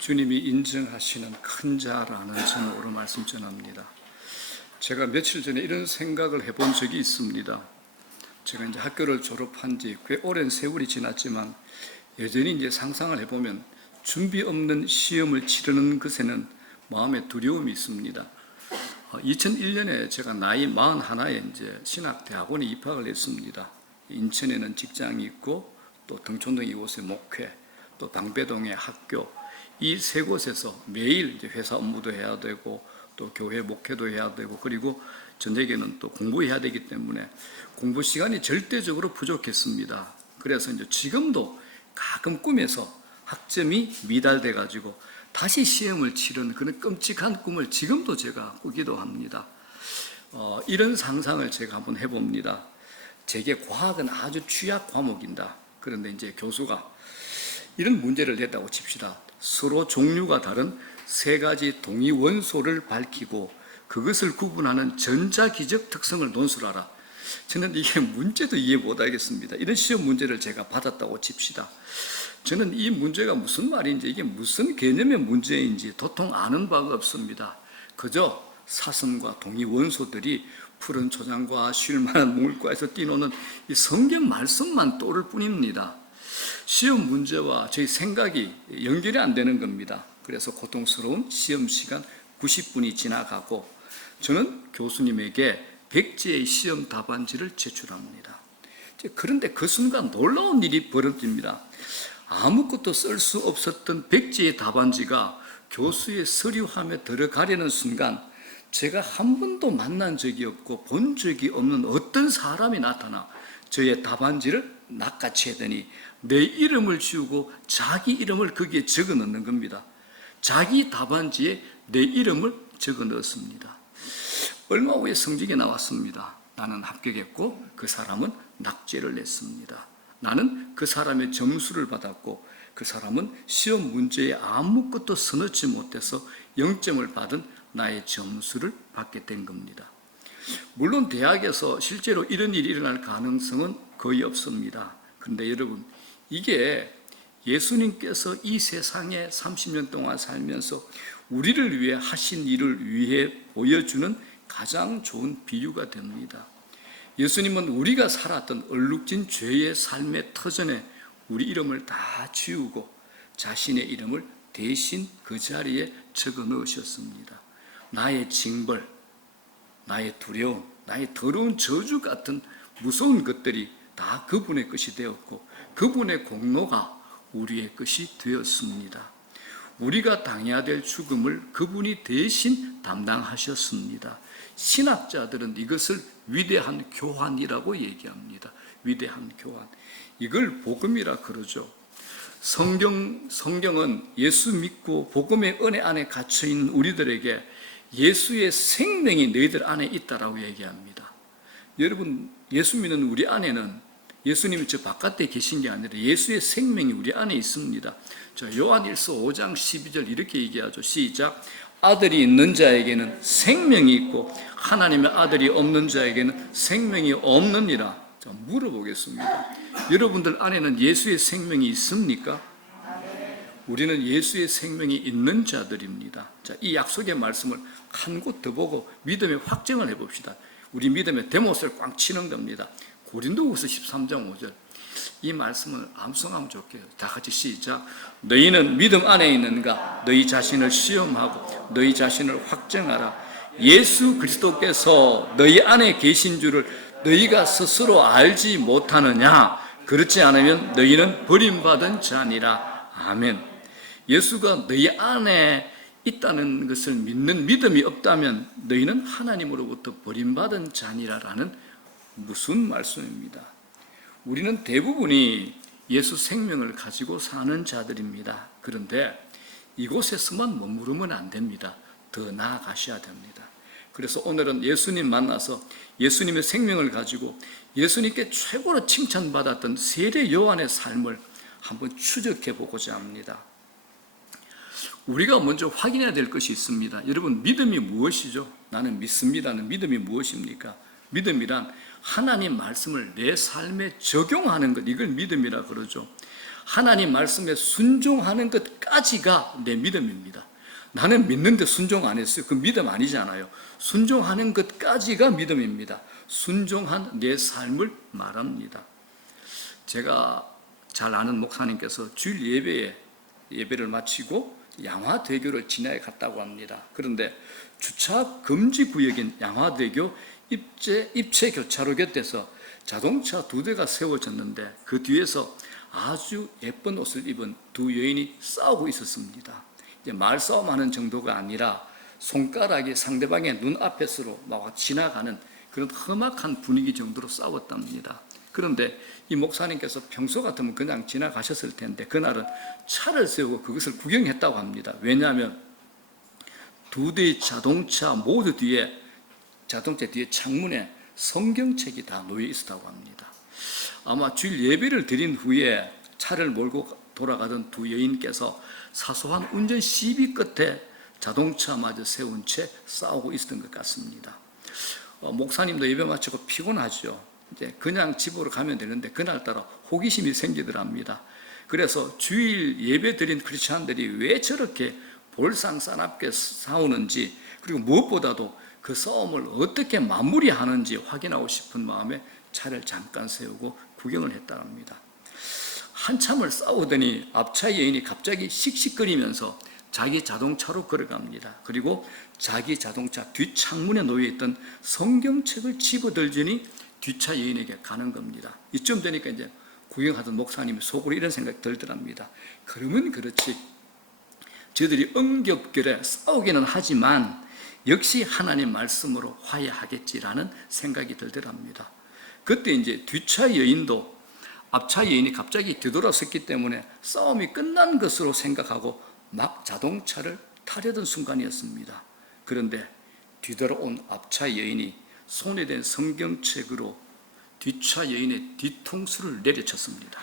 주님이 인정하시는 큰 자라는 제목으로 말씀 전합니다. 제가 며칠 전에 이런 생각을 해본 적이 있습니다. 제가 이제 학교를 졸업한 지 꽤 오랜 세월이 지났지만 여전히 이제 상상을 해보면 준비 없는 시험을 치르는 것에는 마음에 두려움이 있습니다. 2001년에 제가 나이 41에 이제 신학대학원에 입학을 했습니다. 인천에는 직장이 있고 또 등촌동 이곳에 목회, 또 방배동의 학교, 이 세 곳에서 매일 이제 회사 업무도 해야 되고 또 교회 목회도 해야 되고 그리고 저녁에는 또 공부해야 되기 때문에 공부 시간이 절대적으로 부족했습니다. 그래서 이제 지금도 가끔 꿈에서 학점이 미달돼 가지고 다시 시험을 치르는 그런 끔찍한 꿈을 지금도 제가 꾸기도 합니다. 이런 상상을 제가 한번 해봅니다. 제게 과학은 아주 취약 과목입니다. 그런데 이제 교수가 이런 문제를 냈다고 칩시다. 서로 종류가 다른 세 가지 동위 원소를 밝히고 그것을 구분하는 전자기적 특성을 논술하라. 저는 이게 문제도 이해 못하겠습니다. 이런 시험 문제를 제가 받았다고 칩시다. 저는 이 문제가 무슨 말인지 이게 무슨 개념의 문제인지 도통 아는 바가 없습니다. 그저 사슴과 동위 원소들이 푸른 초장과 쉴만한 물가에서 뛰노는 이 성경 말씀만 떠오를 뿐입니다. 시험 문제와 저희 생각이 연결이 안 되는 겁니다. 그래서 고통스러운 시험 시간 90분이 지나가고 저는 교수님에게 백지의 시험 답안지를 제출합니다. 그런데 그 순간 놀라운 일이 벌어집니다. 아무것도 쓸 수 없었던 백지의 답안지가 교수의 서류함에 들어가려는 순간 제가 한 번도 만난 적이 없고 본 적이 없는 어떤 사람이 나타나 저의 답안지를 낚아채더니 내 이름을 지우고 자기 이름을 거기에 적어 넣는 겁니다. 자기 답안지에 내 이름을 적어 넣었습니다. 얼마 후에 성적이 나왔습니다. 나는 합격했고 그 사람은 낙제를 냈습니다. 나는 그 사람의 점수를 받았고 그 사람은 시험 문제에 아무것도 써넣지 못해서 0점을 받은 나의 점수를 받게 된 겁니다. 물론 대학에서 실제로 이런 일이 일어날 가능성은 거의 없습니다. 그런데 여러분, 이게 예수님께서 이 세상에 30년 동안 살면서 우리를 위해 하신 일을 위해 보여주는 가장 좋은 비유가 됩니다. 예수님은 우리가 살았던 얼룩진 죄의 삶의 터전에 우리 이름을 다 지우고 자신의 이름을 대신 그 자리에 적어 넣으셨습니다. 나의 징벌, 나의 두려움, 나의 더러운 저주 같은 무서운 것들이 다 그분의 것이 되었고 그분의 공로가 우리의 것이 되었습니다. 우리가 당해야 될 죽음을 그분이 대신 담당하셨습니다. 신학자들은 이것을 위대한 교환이라고 얘기합니다. 위대한 교환. 이걸 복음이라 그러죠. 성경은 예수 믿고 복음의 은혜 안에 갇혀있는 우리들에게 예수의 생명이 너희들 안에 있다라고 얘기합니다. 여러분, 예수 믿는 우리 안에는 예수님이 저 바깥에 계신 게 아니라 예수의 생명이 우리 안에 있습니다. 요한일서 5장 12절 이렇게 얘기하죠. 시작. 아들이 있는 자에게는 생명이 있고 하나님의 아들이 없는 자에게는 생명이 없느니라. 자, 물어보겠습니다. 여러분들 안에는 예수의 생명이 있습니까? 우리는 예수의 생명이 있는 자들입니다. 자, 이 약속의 말씀을 한 곳 더 보고 믿음의 확증을 해봅시다. 우리 믿음의 대못을 꽉 치는 겁니다. 고린도후서 13장 5절. 이 말씀을 암송하면 좋겠어요. 다 같이 시작. 너희는 믿음 안에 있는가? 너희 자신을 시험하고 너희 자신을 확증하라. 예수 그리스도께서 너희 안에 계신 줄을 너희가 스스로 알지 못하느냐? 그렇지 않으면 너희는 버림받은 자니라. 아멘. 예수가 너희 안에 있다는 것을 믿는 믿음이 없다면 너희는 하나님으로부터 버림받은 자니라라는 무슨 말씀입니다. 우리는 대부분이 예수 생명을 가지고 사는 자들입니다. 그런데 이곳에서만 머무르면 안 됩니다. 더 나아가셔야 됩니다. 그래서 오늘은 예수님 만나서 예수님의 생명을 가지고 예수님께 최고로 칭찬받았던 세례 요한의 삶을 한번 추적해 보고자 합니다. 우리가 먼저 확인해야 될 것이 있습니다. 여러분, 믿음이 무엇이죠? 나는 믿습니다는 믿음이 무엇입니까? 믿음이란 하나님 말씀을 내 삶에 적용하는 것, 이걸 믿음이라 그러죠. 하나님 말씀에 순종하는 것까지가 내 믿음입니다. 나는 믿는데 순종 안 했어요. 그 믿음 아니잖아요. 순종하는 것까지가 믿음입니다. 순종한 내 삶을 말합니다. 제가 잘 아는 목사님께서 주일 예배를 마치고 양화대교를 지나에 갔다고 합니다. 그런데 주차 금지 구역인 양화대교 입체 교차로 곁에서 자동차 2대가 세워졌는데 그 뒤에서 아주 예쁜 옷을 입은 두 여인이 싸우고 있었습니다. 이제 말싸움하는 정도가 아니라 손가락이 상대방의 눈앞에서로 막 지나가는 그런 험악한 분위기 정도로 싸웠답니다. 그런데 이 목사님께서 평소 같으면 그냥 지나가셨을 텐데 그날은 차를 세우고 그것을 구경했다고 합니다. 왜냐하면 2대의 자동차 모두 뒤에 자동차 뒤에 창문에 성경책이 다 놓여 있었다고 합니다. 아마 주일 예배를 드린 후에 차를 몰고 돌아가던 두 여인께서 사소한 운전 시비 끝에 자동차마저 세운 채 싸우고 있었던 것 같습니다. 목사님도 예배 마치고 피곤하죠. 이제 그냥 집으로 가면 되는데 그날따라 호기심이 생기더랍니다. 그래서 주일 예배 드린 크리스찬들이 왜 저렇게 볼상사납게 싸우는지, 그리고 무엇보다도 그 싸움을 어떻게 마무리하는지 확인하고 싶은 마음에 차를 잠깐 세우고 구경을 했다랍니다. 한참을 싸우더니 앞차 여인이 갑자기 씩씩거리면서 자기 자동차로 걸어갑니다. 그리고 자기 자동차 뒷창문에 놓여있던 성경책을 집어들더니 뒷차 여인에게 가는 겁니다. 이쯤 되니까 이제 구경하던 목사님이 속으로 이런 생각이 들더랍니다. 그러면 그렇지, 저들이 응격결에 싸우기는 하지만 역시 하나님 말씀으로 화해하겠지라는 생각이 들더랍니다. 그때 이제 뒷차 여인도 앞차 여인이 갑자기 뒤돌아섰기 때문에 싸움이 끝난 것으로 생각하고 막 자동차를 타려던 순간이었습니다. 그런데 뒤돌아온 앞차 여인이 손에 댄 성경책으로 뒷차 여인의 뒤통수를 내려쳤습니다.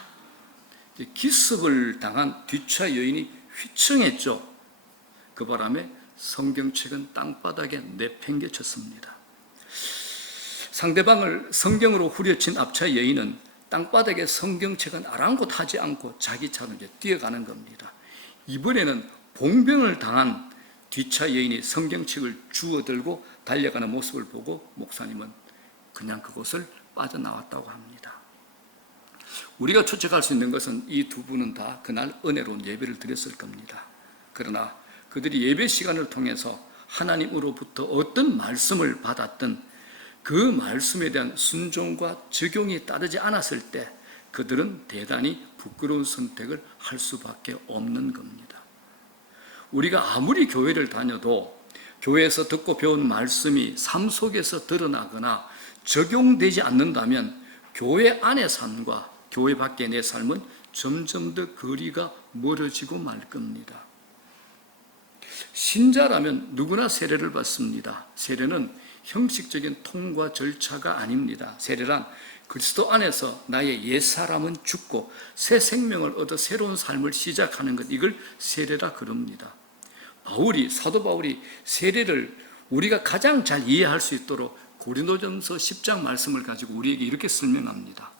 기습을 당한 뒷차 여인이 휘청했죠. 그 바람에 성경책은 땅바닥에 내팽개쳤습니다. 상대방을 성경으로 후려친 앞차 여인은 땅바닥에 성경책은 아랑곳하지 않고 자기 차로 이제 뛰어가는 겁니다. 이번에는 봉변을 당한 뒷차 여인이 성경책을 주워들고 달려가는 모습을 보고 목사님은 그냥 그곳을 빠져나왔다고 합니다. 우리가 추측할 수 있는 것은 이 두 분은 다 그날 은혜로운 예배를 드렸을 겁니다. 그러나 그들이 예배 시간을 통해서 하나님으로부터 어떤 말씀을 받았든 그 말씀에 대한 순종과 적용이 따르지 않았을 때 그들은 대단히 부끄러운 선택을 할 수밖에 없는 겁니다. 우리가 아무리 교회를 다녀도 교회에서 듣고 배운 말씀이 삶 속에서 드러나거나 적용되지 않는다면 교회 안의 삶과 교회 밖의 내 삶은 점점 더 거리가 멀어지고 말 겁니다. 신자라면 누구나 세례를 받습니다. 세례는 형식적인 통과 절차가 아닙니다. 세례란 그리스도 안에서 나의 옛사람은 죽고 새 생명을 얻어 새로운 삶을 시작하는 것, 이걸 세례라 그럽니다. 사도 바울이 세례를 우리가 가장 잘 이해할 수 있도록 고린도전서 10장 말씀을 가지고 우리에게 이렇게 설명합니다.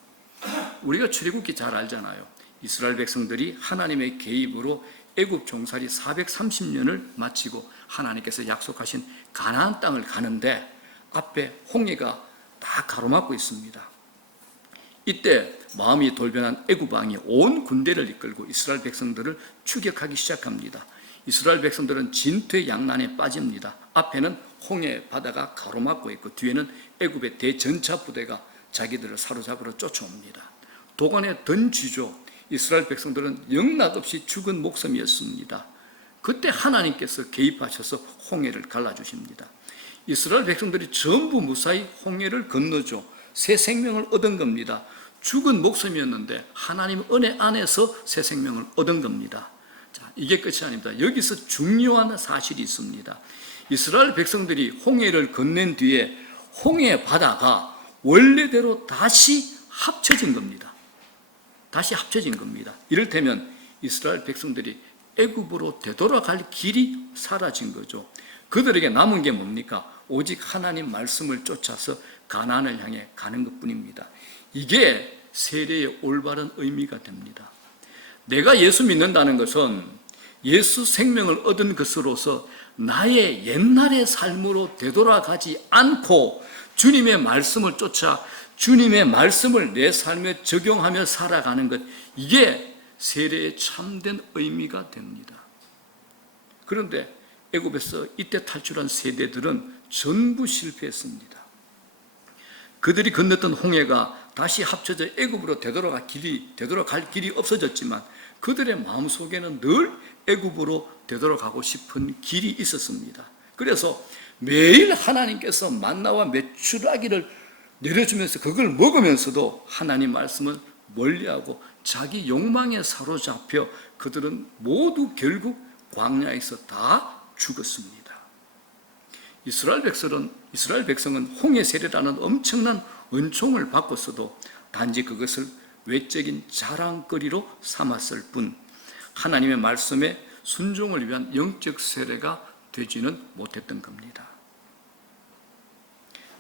우리가 출애굽기 잘 알잖아요. 이스라엘 백성들이 하나님의 개입으로 애굽 종살이 430년을 마치고 하나님께서 약속하신 가나안 땅을 가는데 앞에 홍해가 다 가로막고 있습니다. 이때 마음이 돌변한 애굽 왕이 온 군대를 이끌고 이스라엘 백성들을 추격하기 시작합니다. 이스라엘 백성들은 진퇴양난에 빠집니다. 앞에는 홍해 바다가 가로막고 있고 뒤에는 애굽의 대전차 부대가 자기들을 사로잡으러 쫓아옵니다. 도간에 던지죠. 이스라엘 백성들은 영락없이 죽은 목숨이었습니다. 그때 하나님께서 개입하셔서 홍해를 갈라주십니다. 이스라엘 백성들이 전부 무사히 홍해를 건너죠. 새 생명을 얻은 겁니다. 죽은 목숨이었는데 하나님 은혜 안에서 새 생명을 얻은 겁니다. 자, 이게 끝이 아닙니다. 여기서 중요한 사실이 있습니다. 이스라엘 백성들이 홍해를 건넨 뒤에 홍해 바다가 원래대로 다시 합쳐진 겁니다. 다시 합쳐진 겁니다. 이를테면 이스라엘 백성들이 애굽으로 되돌아갈 길이 사라진 거죠. 그들에게 남은 게 뭡니까? 오직 하나님 말씀을 쫓아서 가나안을 향해 가는 것뿐입니다. 이게 세례의 올바른 의미가 됩니다. 내가 예수 믿는다는 것은 예수 생명을 얻은 것으로서 나의 옛날의 삶으로 되돌아가지 않고 주님의 말씀을 쫓아 주님의 말씀을 내 삶에 적용하며 살아가는 것, 이게 세례의 참된 의미가 됩니다. 그런데 애굽에서 이때 탈출한 세대들은 전부 실패했습니다. 그들이 건넜던 홍해가 다시 합쳐져 애굽으로 되돌아갈 길이 없어졌지만 그들의 마음속에는 늘 애굽으로 되돌아가고 싶은 길이 있었습니다. 그래서 매일 하나님께서 만나와 메추라기를 내려주면서 그걸 먹으면서도 하나님 말씀을 멀리하고 자기 욕망에 사로잡혀 그들은 모두 결국 광야에서 다 죽었습니다. 이스라엘 백성은 홍해 세례라는 엄청난 은총을 받고서도 단지 그것을 외적인 자랑거리로 삼았을 뿐 하나님의 말씀에 순종을 위한 영적 세례가 되지는 못했던 겁니다.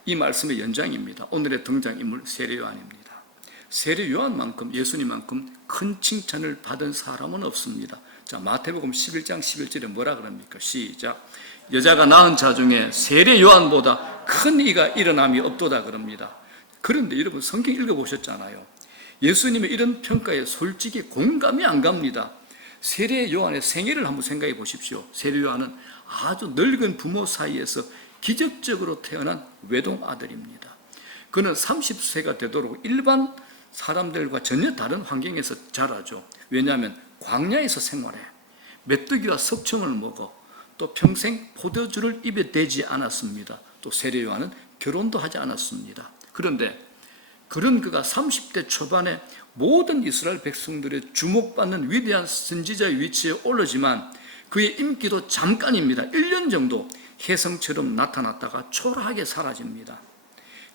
이 말씀의 연장입니다. 오늘의 등장인물 세례 요한입니다. 세례 요한만큼 예수님만큼 큰 칭찬을 받은 사람은 없습니다. 자, 마태복음 11장 11절에 뭐라 그럽니까? 시작. 여자가 낳은 자 중에 세례 요한보다 큰 이가 일어남이 없도다 그럽니다. 그런데 여러분 성경 읽어보셨잖아요. 예수님의 이런 평가에 솔직히 공감이 안 갑니다. 세례 요한의 생애를 한번 생각해 보십시오. 세례 요한은 아주 늙은 부모 사이에서 기적적으로 태어난 외동 아들입니다. 그는 30세가 되도록 일반 사람들과 전혀 다른 환경에서 자라죠. 왜냐하면 광야에서 생활해 메뚜기와 석청을 먹어 또 평생 포도주를 입에 대지 않았습니다. 또 세례 요한은 결혼도 하지 않았습니다. 그런데 그런 그가 30대 초반에 모든 이스라엘 백성들의 주목받는 위대한 선지자의 위치에 오르지만 그의 인기도 잠깐입니다. 1년 정도 혜성처럼 나타났다가 초라하게 사라집니다.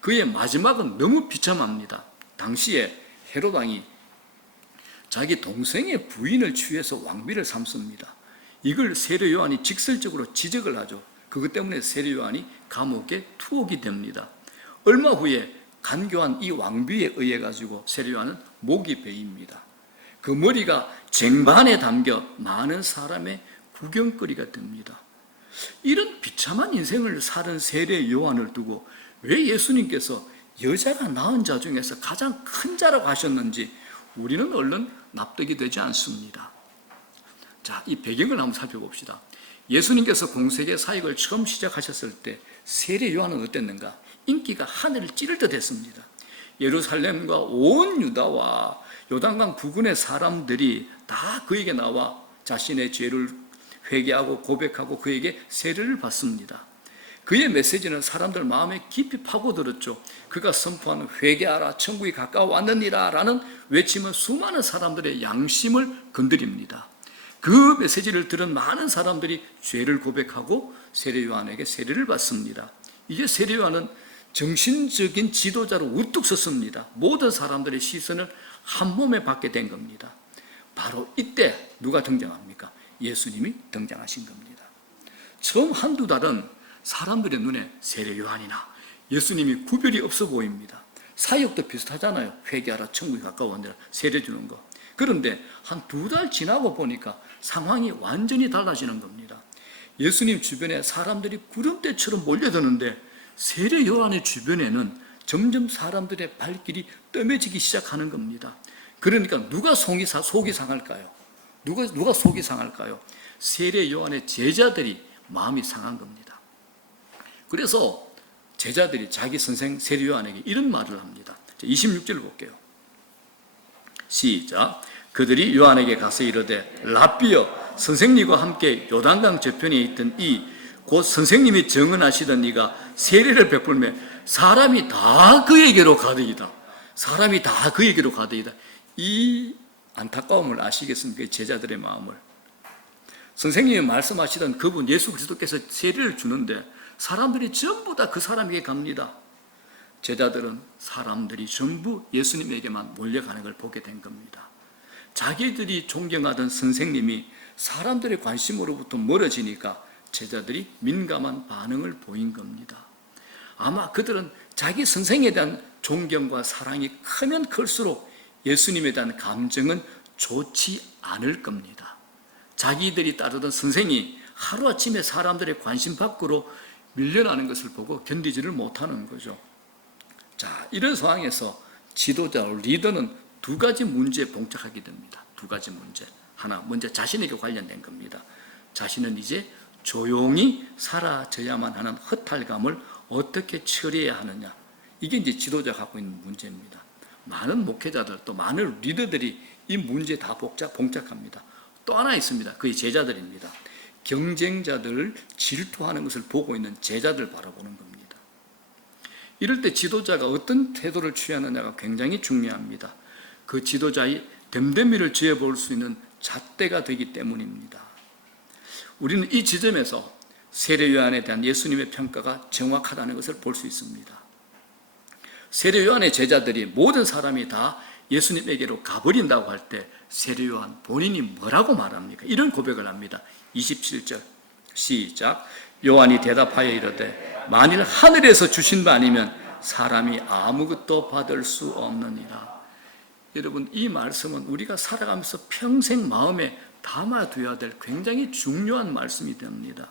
그의 마지막은 너무 비참합니다. 당시에 헤롯 왕이 자기 동생의 부인을 취해서 왕비를 삼습니다. 이걸 세례 요한이 직설적으로 지적을 하죠. 그것 때문에 세례 요한이 감옥에 투옥이 됩니다. 얼마 후에 간교한 이 왕비에 의해 가지고 세례 요한은 목이 베입니다. 그 머리가 쟁반에 담겨 많은 사람의 구경거리가 됩니다. 이런 비참한 인생을 사는 세례 요한을 두고 왜 예수님께서 여자가 낳은 자 중에서 가장 큰 자라고 하셨는지 우리는 얼른 납득이 되지 않습니다. 자, 이 배경을 한번 살펴봅시다. 예수님께서 공생애 사역을 처음 시작하셨을 때 세례 요한은 어땠는가? 인기가 하늘을 찌를 듯 했습니다. 예루살렘과 온 유다와 요단강 부근의 사람들이 다 그에게 나와 자신의 죄를 회개하고 고백하고 그에게 세례를 받습니다. 그의 메시지는 사람들 마음에 깊이 파고들었죠. 그가 선포하는 회개하라 천국이 가까워왔느니라 라는 외침은 수많은 사람들의 양심을 건드립니다. 그 메시지를 들은 많은 사람들이 죄를 고백하고 세례 요한에게 세례를 받습니다. 이제 세례 요한은 정신적인 지도자로 우뚝 섰습니다. 모든 사람들의 시선을 한 몸에 받게 된 겁니다. 바로 이때 누가 등장합니까? 예수님이 등장하신 겁니다. 처음 한두 달은 사람들의 눈에 세례 요한이나 예수님이 구별이 없어 보입니다. 사역도 비슷하잖아요. 회개하라 천국이 가까워니라 세례 주는 거. 그런데 한 두 달 지나고 보니까 상황이 완전히 달라지는 겁니다. 예수님 주변에 사람들이 구름대처럼 몰려드는데 세례 요한의 주변에는 점점 사람들의 발길이 뜸해지기 시작하는 겁니다. 그러니까 누가 속이 상할까요? 누가 속이 상할까요? 세례 요한의 제자들이 마음이 상한 겁니다. 그래서 제자들이 자기 선생 세례 요한에게 이런 말을 합니다. 26절을 볼게요. 시작. 그들이 요한에게 가서 이르되 랍비여 선생님과 함께 요단강 저편에 있던 곧 선생님이 정언하시던 이가 세례를 베풀매 사람이 다 그에게로 가득이다. 사람이 다 그에게로 가득이다. 이 안타까움을 아시겠습니까? 제자들의 마음을. 선생님이 말씀하시던 그분 예수 그리스도께서 세례를 주는데 사람들이 전부 다 그 사람에게 갑니다. 제자들은 사람들이 전부 예수님에게만 몰려가는 걸 보게 된 겁니다. 자기들이 존경하던 선생님이 사람들의 관심으로부터 멀어지니까 제자들이 민감한 반응을 보인 겁니다. 아마 그들은 자기 선생에 대한 존경과 사랑이 크면 클수록 예수님에 대한 감정은 좋지 않을 겁니다. 자기들이 따르던 선생이 하루아침에 사람들의 관심 밖으로 밀려나는 것을 보고 견디지를 못하는 거죠. 자, 이런 상황에서 지도자, 리더는 두 가지 문제에 봉착하게 됩니다. 두 가지 문제. 하나, 먼저 자신에게 관련된 겁니다. 자신은 이제 조용히 사라져야만 하는 허탈감을 어떻게 처리해야 하느냐. 이게 이제 지도자가 갖고 있는 문제입니다. 많은 목회자들, 또 많은 리더들이 이 문제에 다 봉착합니다. 또 하나 있습니다. 그의 제자들입니다. 경쟁자들을 질투하는 것을 보고 있는 제자들 바라보는 겁니다. 이럴 때 지도자가 어떤 태도를 취하느냐가 굉장히 중요합니다. 그 지도자의 됨됨이를 지어볼 수 있는 잣대가 되기 때문입니다. 우리는 이 지점에서 세례 요한에 대한 예수님의 평가가 정확하다는 것을 볼 수 있습니다. 세례 요한의 제자들이 모든 사람이 다 예수님에게로 가버린다고 할 때 세례 요한 본인이 뭐라고 말합니까? 이런 고백을 합니다. 27절 시작. 요한이 대답하여 이르되 만일 하늘에서 주신 바 아니면 사람이 아무것도 받을 수 없느니라. 여러분, 이 말씀은 우리가 살아가면서 평생 마음에 담아둬야 될 굉장히 중요한 말씀이 됩니다.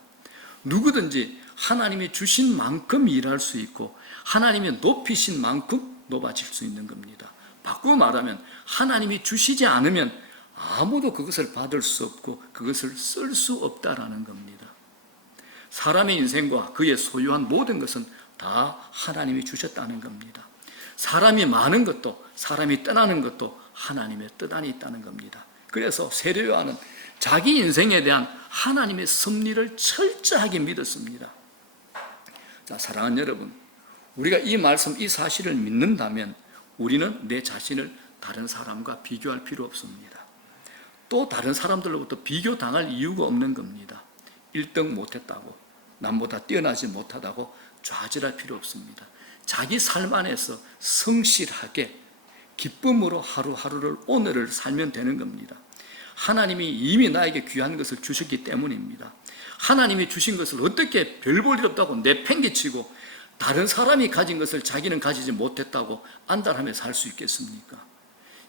누구든지 하나님이 주신 만큼 일할 수 있고 하나님이 높이신 만큼 높아질 수 있는 겁니다. 바꾸어 말하면 하나님이 주시지 않으면 아무도 그것을 받을 수 없고 그것을 쓸 수 없다라는 겁니다. 사람의 인생과 그의 소유한 모든 것은 다 하나님이 주셨다는 겁니다. 사람이 많은 것도 사람이 떠나는 것도 하나님의 뜻 안에 있다는 겁니다. 그래서 세례 요한은 자기 인생에 대한 하나님의 섭리를 철저하게 믿었습니다. 자, 사랑하는 여러분, 우리가 이 말씀, 이 사실을 믿는다면 우리는 내 자신을 다른 사람과 비교할 필요 없습니다. 또 다른 사람들로부터 비교당할 이유가 없는 겁니다. 1등 못했다고, 남보다 뛰어나지 못하다고 좌절할 필요 없습니다. 자기 삶 안에서 성실하게 기쁨으로 하루하루를 오늘을 살면 되는 겁니다. 하나님이 이미 나에게 귀한 것을 주셨기 때문입니다. 하나님이 주신 것을 어떻게 별 볼 일 없다고 내팽개치고 다른 사람이 가진 것을 자기는 가지지 못했다고 안달하며 살 수 있겠습니까?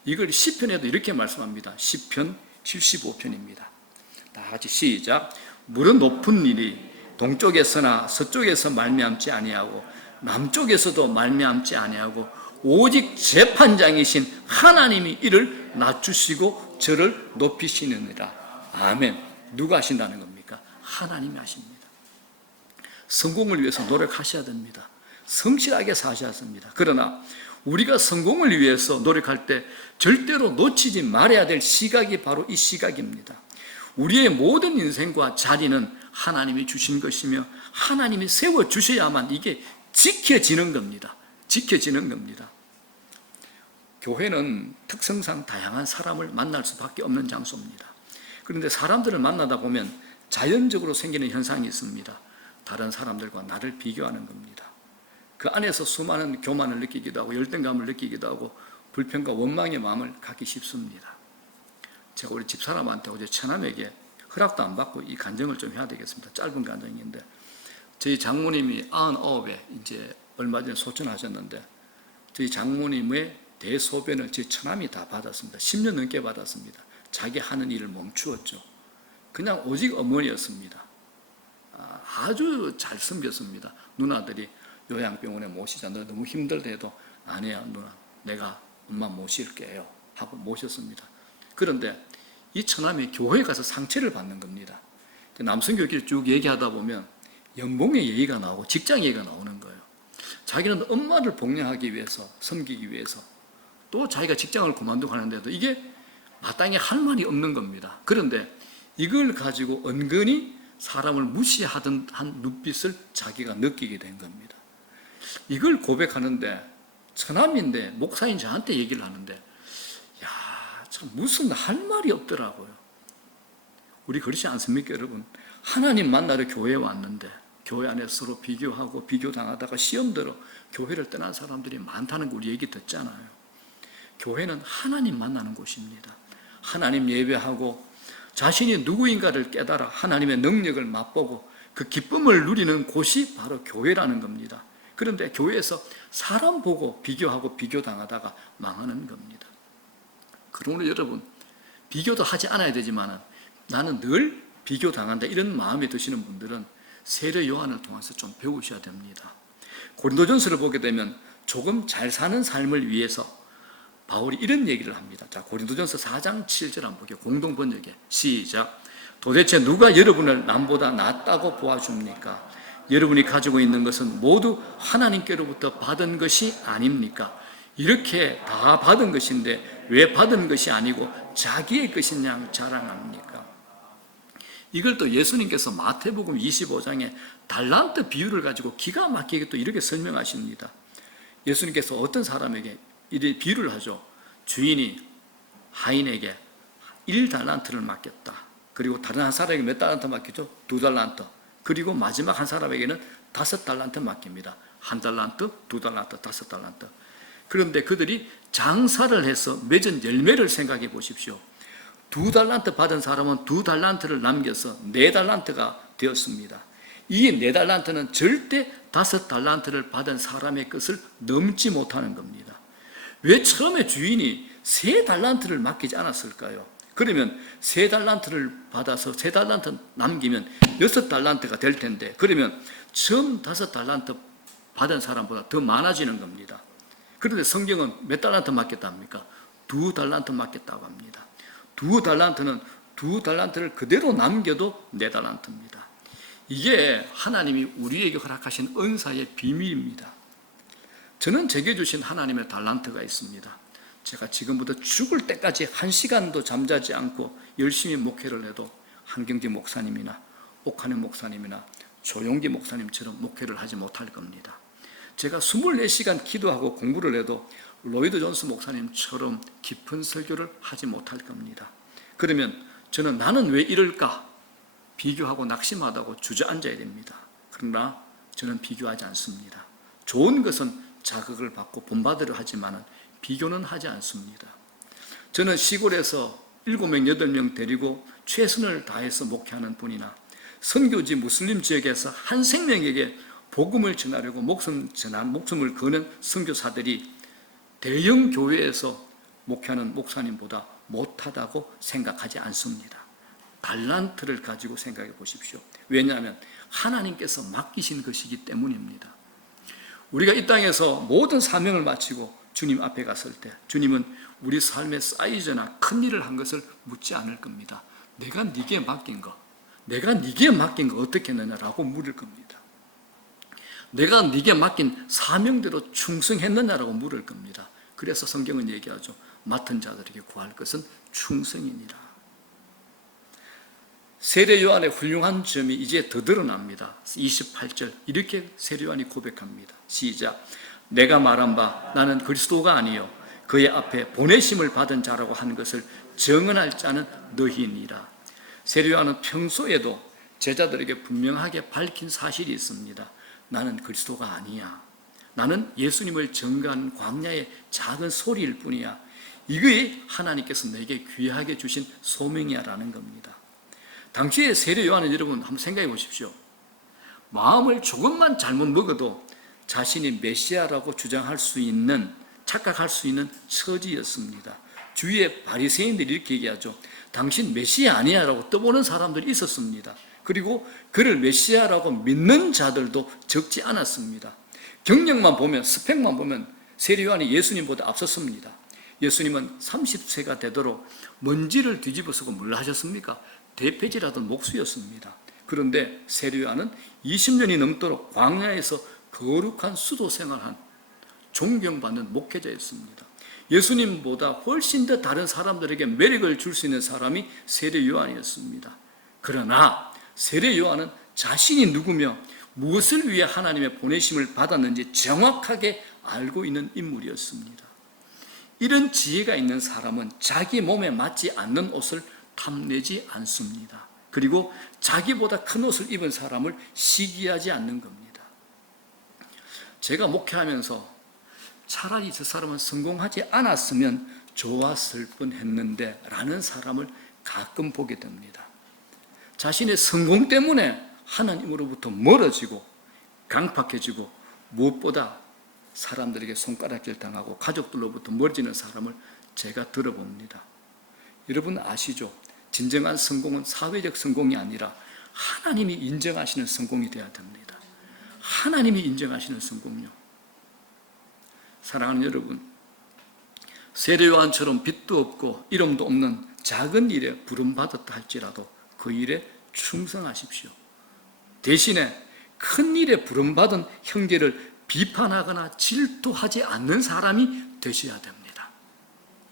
이걸 시편에도 이렇게 말씀합니다. 시편 75편입니다. 다 같이 시작. 물은 높은 일이 동쪽에서나 서쪽에서 말미암지 아니하고 남쪽에서도 말미암지 아니하고 오직 재판장이신 하나님이 이를 낮추시고 저를 높이시느니라. 아멘. 누가 하신다는 겁니까? 하나님이 하십니다. 성공을 위해서 노력하셔야 됩니다. 성실하게 사셔야 합니다. 그러나 우리가 성공을 위해서 노력할 때 절대로 놓치지 말아야 될 시각이 바로 이 시각입니다. 우리의 모든 인생과 자리는 하나님이 주신 것이며 하나님이 세워주셔야만 이게 지켜지는 겁니다. 지켜지는 겁니다. 교회는 특성상 다양한 사람을 만날 수밖에 없는 장소입니다. 그런데 사람들을 만나다 보면 자연적으로 생기는 현상이 있습니다. 다른 사람들과 나를 비교하는 겁니다. 그 안에서 수많은 교만을 느끼기도 하고 열등감을 느끼기도 하고 불평과 원망의 마음을 갖기 쉽습니다. 제가 우리 집사람한테 어제 처남에게 허락도 안 받고 이 간증을 좀 해야 되겠습니다. 짧은 간증인데, 저희 장모님이 99에 이제 얼마 전에 소천하셨는데 저희 장모님의 대소변을 제 처남이 다 받았습니다. 10년 넘게 받았습니다. 자기 하는 일을 멈추었죠. 그냥 오직 어머니였습니다. 아주 잘 섬겼습니다. 누나들이 요양병원에 모시자. 너 너무 힘들대도 아니야 누나, 내가 엄마 모실게요 하고 모셨습니다. 그런데 이 처남이 교회에 가서 상처를 받는 겁니다. 남성교육을 쭉 얘기하다 보면 연봉의 얘기가 나오고 직장 얘기가 나오는 거예요. 자기는 엄마를 복양하기 위해서, 섬기기 위해서 또 자기가 직장을 그만두고 하는데도 이게 마땅히 할 말이 없는 겁니다. 그런데 이걸 가지고 은근히 사람을 무시하던 한 눈빛을 자기가 느끼게 된 겁니다. 이걸 고백하는데 처남인데 목사인 저한테 얘기를 하는데 참 무슨 할 말이 없더라고요. 우리 그렇지 않습니까, 여러분? 하나님 만나러 교회에 왔는데 교회 안에서 서로 비교하고 비교당하다가 시험 들어 교회를 떠난 사람들이 많다는 거 우리 얘기 듣잖아요. 교회는 하나님 만나는 곳입니다. 하나님 예배하고 자신이 누구인가를 깨달아 하나님의 능력을 맛보고 그 기쁨을 누리는 곳이 바로 교회라는 겁니다. 그런데 교회에서 사람 보고 비교하고 비교당하다가 망하는 겁니다. 그러므로 여러분, 비교도 하지 않아야 되지만 나는 늘 비교당한다, 이런 마음이 드시는 분들은 세례 요한을 통해서 좀 배우셔야 됩니다. 고린도전서를 보게 되면 조금 잘 사는 삶을 위해서 바울이 이런 얘기를 합니다. 자, 고린도전서 4장 7절 한번 볼게요. 공동 번역에 시작. 도대체 누가 여러분을 남보다 낫다고 보아줍니까? 여러분이 가지고 있는 것은 모두 하나님께로부터 받은 것이 아닙니까? 이렇게 다 받은 것인데 왜 받은 것이 아니고 자기의 것인 양 자랑합니까? 이걸 또 예수님께서 마태복음 25장에 달란트 비유를 가지고 기가 막히게 또 이렇게 설명하십니다. 예수님께서 어떤 사람에게 이렇게 비유를 하죠. 주인이 하인에게 1달란트를 맡겼다. 그리고 다른 한 사람에게 몇 달란트 맡겼죠? 2달란트. 그리고 마지막 한 사람에게는 5달란트 맡깁니다. 1달란트, 2달란트, 5달란트. 그런데 그들이 장사를 해서 맺은 열매를 생각해 보십시오. 2달란트 받은 사람은 2달란트를 남겨서 4달란트가 되었습니다. 이 4달란트는 절대 5달란트를 받은 사람의 것을 넘지 못하는 겁니다. 왜 처음에 주인이 3달란트를 맡기지 않았을까요? 그러면 3달란트를 받아서 3달란트 남기면 6달란트가 될 텐데, 그러면 처음 5달란트 받은 사람보다 더 많아지는 겁니다. 그런데 성경은 몇 달란트 맡겼다 합니까? 2달란트 맡겼다고 합니다. 2달란트는 2달란트를 그대로 남겨도 4달란트입니다. 이게 하나님이 우리에게 허락하신 은사의 비밀입니다. 저는 제게 주신 하나님의 달란트가 있습니다. 제가 지금부터 죽을 때까지 1시간도 잠자지 않고 열심히 목회를 해도 한경지 목사님이나 옥하는 목사님이나 조용기 목사님처럼 목회를 하지 못할 겁니다. 제가 24시간 기도하고 공부를 해도 로이드 존스 목사님처럼 깊은 설교를 하지 못할 겁니다. 그러면 저는 나는 왜 이럴까? 비교하고 낙심하다고 주저앉아야 됩니다. 그러나 저는 비교하지 않습니다. 좋은 것은 자극을 받고 본받으려 하지만 비교는 하지 않습니다. 저는 시골에서 7명, 8명 데리고 최선을 다해서 목회하는 분이나 선교지 무슬림 지역에서 한 생명에게 복음을 전하려고 목숨을 거는 선교사들이 대형 교회에서 목회하는 목사님보다 못하다고 생각하지 않습니다. 달란트를 가지고 생각해 보십시오. 왜냐하면 하나님께서 맡기신 것이기 때문입니다. 우리가 이 땅에서 모든 사명을 마치고 주님 앞에 갔을 때 주님은 우리 삶의 사이즈나 큰 일을 한 것을 묻지 않을 겁니다. 내가 네게 맡긴 거 어떻게 했느냐라고 물을 겁니다. 내가 네게 맡긴 사명대로 충성했느냐라고 물을 겁니다. 그래서 성경은 얘기하죠. 맡은 자들에게 구할 것은 충성이니라. 세례 요한의 훌륭한 점이 이제 더 드러납니다. 28절 이렇게 세례 요한이 고백합니다. 시작. 내가 말한 바 나는 그리스도가 아니요 그의 앞에 보내심을 받은 자라고 하는 것을 증언할 자는 너희니라. 세례 요한은 평소에도 제자들에게 분명하게 밝힌 사실이 있습니다. 나는 그리스도가 아니야. 나는 예수님을 증거한 광야의 작은 소리일 뿐이야. 이게 하나님께서 내게 귀하게 주신 소명이야라는 겁니다. 당시에 세례 요한은 여러분 한번 생각해 보십시오. 마음을 조금만 잘못 먹어도 자신이 메시아라고 주장할 수 있는, 착각할 수 있는 처지였습니다. 주위의 바리새인들이 이렇게 얘기하죠. 당신 메시아 아니야라고 떠보는 사람들이 있었습니다. 그리고 그를 메시아라고 믿는 자들도 적지 않았습니다. 경력만 보면, 스펙만 보면 세례 요한이 예수님보다 앞섰습니다. 예수님은 30세가 되도록 먼지를 뒤집어쓰고 뭘 하셨습니까? 대패질하던 목수였습니다. 그런데 세례 요한은 20년이 넘도록 광야에서 거룩한 수도 생활한 존경받는 목회자였습니다. 예수님보다 훨씬 더 다른 사람들에게 매력을 줄 수 있는 사람이 세례 요한이었습니다. 그러나 세례 요한은 자신이 누구며 무엇을 위해 하나님의 보내심을 받았는지 정확하게 알고 있는 인물이었습니다. 이런 지혜가 있는 사람은 자기 몸에 맞지 않는 옷을 탐내지 않습니다. 그리고 자기보다 큰 옷을 입은 사람을 시기하지 않는 겁니다. 제가 목회하면서 차라리 저 사람은 성공하지 않았으면 좋았을 뻔했는데 라는 사람을 가끔 보게 됩니다. 자신의 성공 때문에 하나님으로부터 멀어지고 강팍해지고 무엇보다 사람들에게 손가락질 당하고 가족들로부터 멀어지는 사람을 제가 들어봅니다. 여러분 아시죠? 진정한 성공은 사회적 성공이 아니라 하나님이 인정하시는 성공이 되어야 됩니다. 하나님이 인정하시는 성공요. 사랑하는 여러분, 세례 요한처럼 빛도 없고 이름도 없는 작은 일에 부름받았다 할지라도 그 일에 충성하십시오. 대신에 큰 일에 부름받은 형제를 비판하거나 질투하지 않는 사람이 되셔야 됩니다.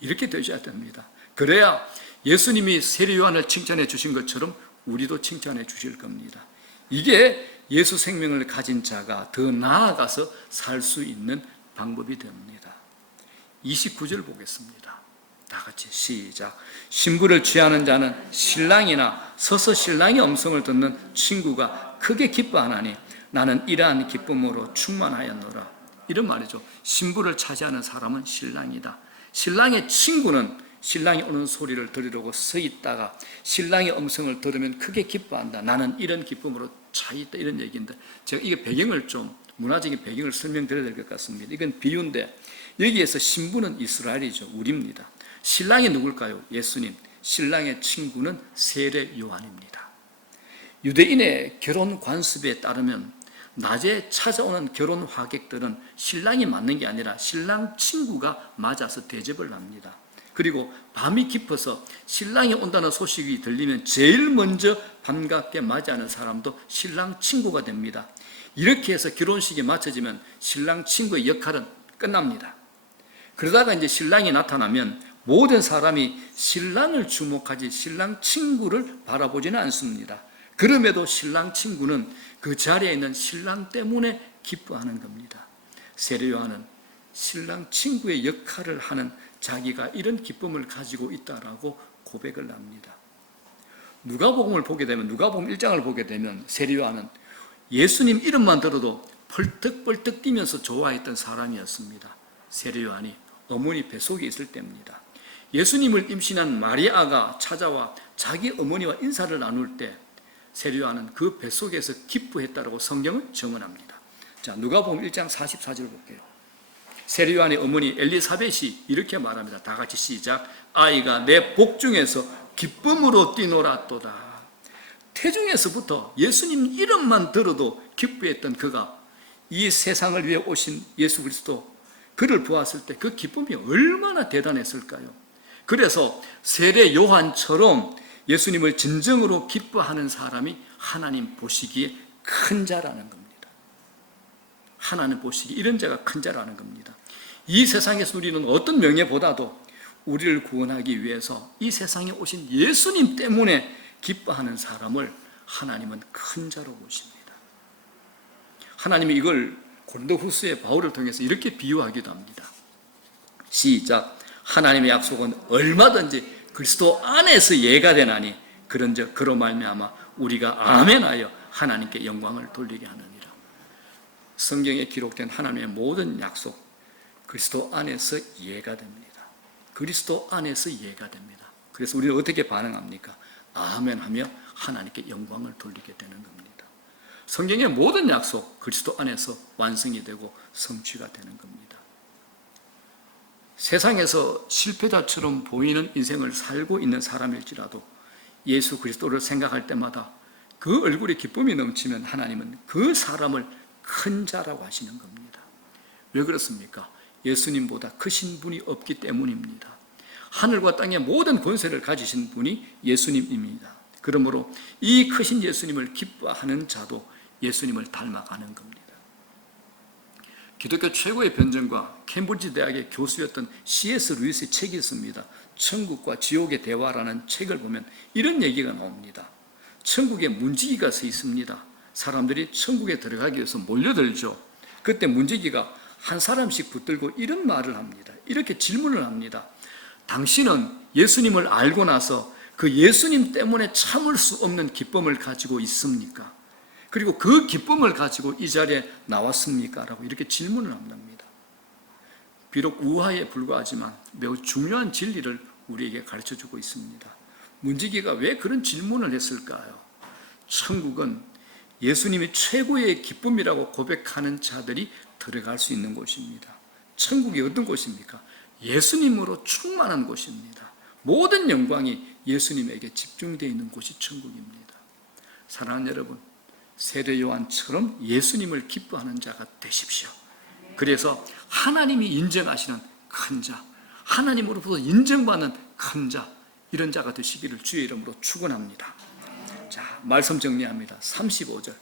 이렇게 되셔야 됩니다. 그래야 예수님이 세례 요한을 칭찬해 주신 것처럼 우리도 칭찬해 주실 겁니다. 이게 예수 생명을 가진 자가 더 나아가서 살 수 있는 방법이 됩니다. 29절 보겠습니다. 다 같이 시작. 신부를 취하는 자는 신랑이나 서서 신랑의 음성을 듣는 친구가 크게 기뻐하나니 나는 이러한 기쁨으로 충만하였노라. 이런 말이죠. 신부를 차지하는 사람은 신랑이다. 신랑의 친구는 신랑이 오는 소리를 들으려고 서 있다가 신랑의 음성을 들으면 크게 기뻐한다. 나는 이런 기쁨으로 차 있다. 이런 얘기인데 제가 이게 배경을 좀 문화적인 배경을 설명드려야 될 것 같습니다. 이건 비유인데 여기에서 신부는 이스라엘이죠. 우리입니다. 신랑이 누굴까요? 예수님. 신랑의 친구는 세례 요한입니다. 유대인의 결혼 관습에 따르면 낮에 찾아오는 결혼 하객들은 신랑이 맞는 게 아니라 신랑 친구가 맞아서 대접을 합니다. 그리고 밤이 깊어서 신랑이 온다는 소식이 들리면 제일 먼저 반갑게 맞이하는 사람도 신랑 친구가 됩니다. 이렇게 해서 결혼식이 마쳐지면 신랑 친구의 역할은 끝납니다. 그러다가 이제 신랑이 나타나면 모든 사람이 신랑을 주목하지 신랑 친구를 바라보지는 않습니다. 그럼에도 신랑 친구는 그 자리에 있는 신랑 때문에 기뻐하는 겁니다. 세례 요한은 신랑 친구의 역할을 하는 자기가 이런 기쁨을 가지고 있다라고 고백을 합니다. 누가복음을 보게 되면 누가복음 1장을 보게 되면 세례 요한은 예수님 이름만 들어도 펄떡펄떡 뛰면서 좋아했던 사람이었습니다. 세례 요한이 어머니 뱃속에 있을 때입니다. 예수님을 임신한 마리아가 찾아와 자기 어머니와 인사를 나눌 때 세례 요한은 그 뱃속에서 기뻐했다라고 성경은 증언합니다. 자, 누가복음 1장 44절 볼게요. 세례 요한의 어머니 엘리사벳이 이렇게 말합니다. 다 같이 시작. 아이가 내 복중에서 기쁨으로 뛰놀았도다. 태중에서부터 예수님 이름만 들어도 기뻐했던 그가 이 세상을 위해 오신 예수 그리스도 그를 보았을 때 그 기쁨이 얼마나 대단했을까요? 그래서 세례 요한처럼 예수님을 진정으로 기뻐하는 사람이 하나님 보시기에 큰 자라는 겁니다. 하나님 보시기에 이런 자가 큰 자라는 겁니다. 이 세상에서 누리는 어떤 명예보다도 우리를 구원하기 위해서 이 세상에 오신 예수님 때문에 기뻐하는 사람을 하나님은 큰 자로 보십니다. 하나님이 이걸 고린도후서의 바울을 통해서 이렇게 비유하기도 합니다. 시작. 하나님의 약속은 얼마든지 그리스도 안에서 예가 되나니 그런즉 그로 말미암아 우리가 아멘하여 하나님께 영광을 돌리게 하느니라. 성경에 기록된 하나님의 모든 약속 그리스도 안에서 예가 됩니다. 그리스도 안에서 예가 됩니다. 그래서 우리는 어떻게 반응합니까? 아멘하며 하나님께 영광을 돌리게 되는 겁니다. 성경의 모든 약속 그리스도 안에서 완성이 되고 성취가 되는 겁니다. 세상에서 실패자처럼 보이는 인생을 살고 있는 사람일지라도 예수 그리스도를 생각할 때마다 그 얼굴에 기쁨이 넘치면 하나님은 그 사람을 큰 자라고 하시는 겁니다. 왜 그렇습니까? 예수님보다 크신 분이 없기 때문입니다. 하늘과 땅의 모든 권세를 가지신 분이 예수님입니다. 그러므로 이 크신 예수님을 기뻐하는 자도 예수님을 닮아가는 겁니다. 기독교 최고의 변증과 캠브리지 대학의 교수였던 C.S. 루이스의 책이 있습니다. 천국과 지옥의 대화라는 책을 보면 이런 얘기가 나옵니다. 천국에 문지기가 서 있습니다. 사람들이 천국에 들어가기 위해서 몰려들죠. 그때 문지기가 한 사람씩 붙들고 이런 말을 합니다. 이렇게 질문을 합니다. 당신은 예수님을 알고 나서 그 예수님 때문에 참을 수 없는 기쁨을 가지고 있습니까? 그리고 그 기쁨을 가지고 이 자리에 나왔습니까? 라고 이렇게 질문을 합니다. 비록 우화에 불과하지만 매우 중요한 진리를 우리에게 가르쳐주고 있습니다. 문지기가 왜 그런 질문을 했을까요? 천국은 예수님이 최고의 기쁨이라고 고백하는 자들이 들어갈 수 있는 곳입니다. 천국이 어떤 곳입니까? 예수님으로 충만한 곳입니다. 모든 영광이 예수님에게 집중되어 있는 곳이 천국입니다. 사랑하는 여러분, 세례 요한처럼 예수님을 기뻐하는 자가 되십시오. 그래서 하나님이 인정하시는 큰 자, 하나님으로부터 인정받는 큰 자, 이런 자가 되시기를 주의 이름으로 축원합니다. 자, 말씀 정리합니다. 35절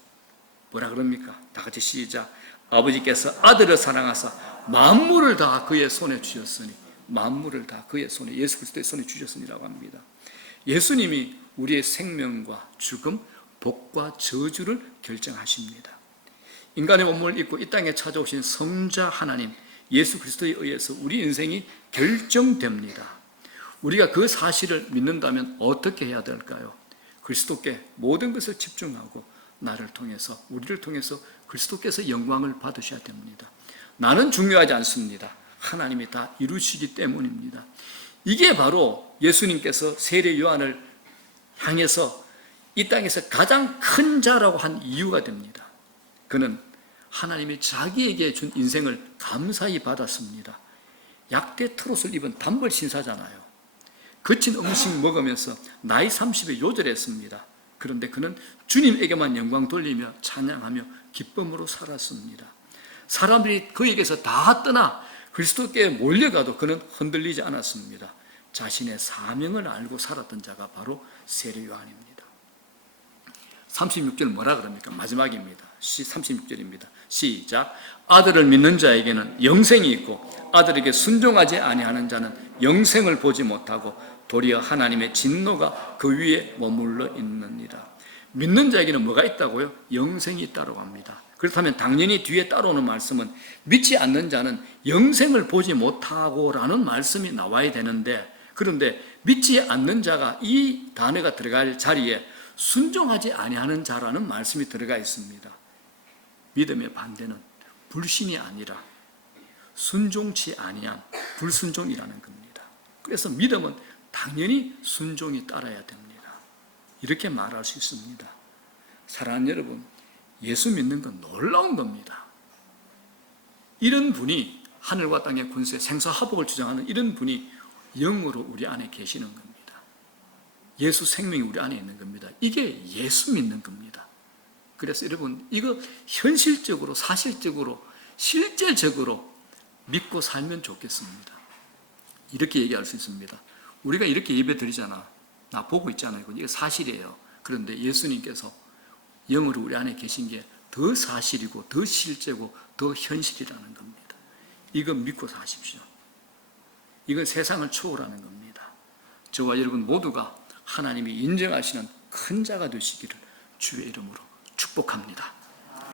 뭐라 그럽니까? 다 같이 시작. 아버지께서 아들을 사랑하사 만물을 다 그의 손에 주셨으니, 만물을 다 그의 손에, 예수 그리스도의 손에 주셨으니라고 합니다. 예수님이 우리의 생명과 죽음, 복과 저주를 결정하십니다. 인간의 몸을 입고 이 땅에 찾아오신 성자 하나님 예수 그리스도에 의해서 우리 인생이 결정됩니다. 우리가 그 사실을 믿는다면 어떻게 해야 될까요? 그리스도께 모든 것을 집중하고 나를 통해서, 우리를 통해서 그리스도께서 영광을 받으셔야 됩니다. 나는 중요하지 않습니다. 하나님이 다 이루시기 때문입니다. 이게 바로 예수님께서 세례 요한을 향해서 이 땅에서 가장 큰 자라고 한 이유가 됩니다. 그는 하나님이 자기에게 준 인생을 감사히 받았습니다. 약대 트롯을 입은 단벌 신사잖아요. 거친 음식 먹으면서 나이 30에 요절했습니다. 그런데 그는 주님에게만 영광 돌리며 찬양하며 기쁨으로 살았습니다. 사람들이 그에게서 다 떠나 그리스도께 몰려가도 그는 흔들리지 않았습니다. 자신의 사명을 알고 살았던 자가 바로 세례 요한입니다. 36절 뭐라 그럽니까? 마지막입니다. 36절입니다. 시작. 아들을 믿는 자에게는 영생이 있고 아들에게 순종하지 아니하는 자는 영생을 보지 못하고 도리어 하나님의 진노가 그 위에 머물러 있느니라. 믿는 자에게는 뭐가 있다고요? 영생이 있다고 합니다. 그렇다면 당연히 뒤에 따라오는 말씀은 믿지 않는 자는 영생을 보지 못하고 라는 말씀이 나와야 되는데, 그런데 믿지 않는 자가 이 단어가 들어갈 자리에 순종하지 아니하는 자라는 말씀이 들어가 있습니다. 믿음의 반대는 불신이 아니라 순종치 아니한 불순종이라는 겁니다. 그래서 믿음은 당연히 순종이 따라야 됩니다. 이렇게 말할 수 있습니다. 사랑하는 여러분, 예수 믿는 건 놀라운 겁니다. 이런 분이, 하늘과 땅의 권세, 생사화복을 주장하는 이런 분이 영으로 우리 안에 계시는 겁니다. 예수 생명이 우리 안에 있는 겁니다. 이게 예수 믿는 겁니다. 그래서 여러분, 이거 현실적으로, 사실적으로, 실제적으로 믿고 살면 좋겠습니다. 이렇게 얘기할 수 있습니다. 우리가 이렇게 예배 드리잖아. 나 보고 있잖아요. 이게 사실이에요. 그런데 예수님께서 영으로 우리 안에 계신 게 더 사실이고 더 실제고 더 현실이라는 겁니다. 이거 믿고 사십시오. 이건 세상을 초월하는 겁니다. 저와 여러분 모두가 하나님이 인정하시는 큰 자가 되시기를 주의 이름으로 축복합니다.